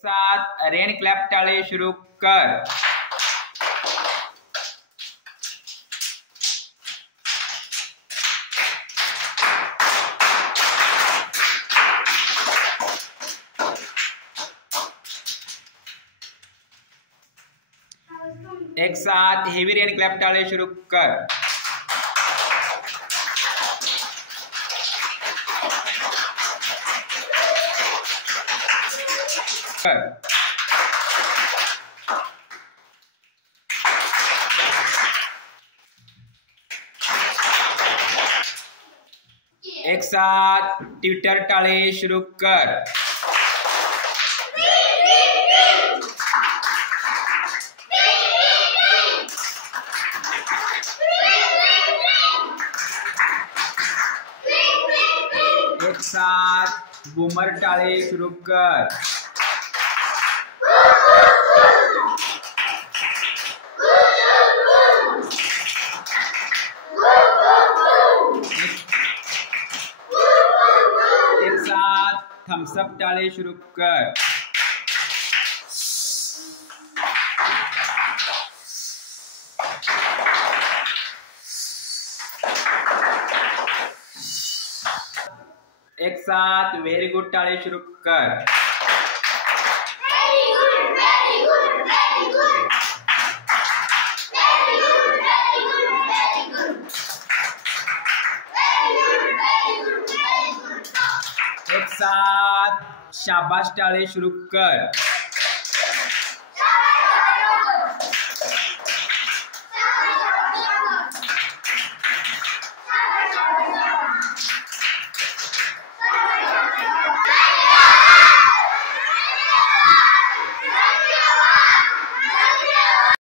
साथ rain clap टाले शुरू कर। एक साथ हेवी रेन क्लैप टाले शुरू कर। एक साथ ट्विटर टाले शुरू कर। एक साथ बूमर टाले शुरू कर। एक साथ थम्स अप टाले शुरू कर। एक साथ वेरी गुड टाले शुरू कर। एक साथ शाबाश टाले शुरू कर।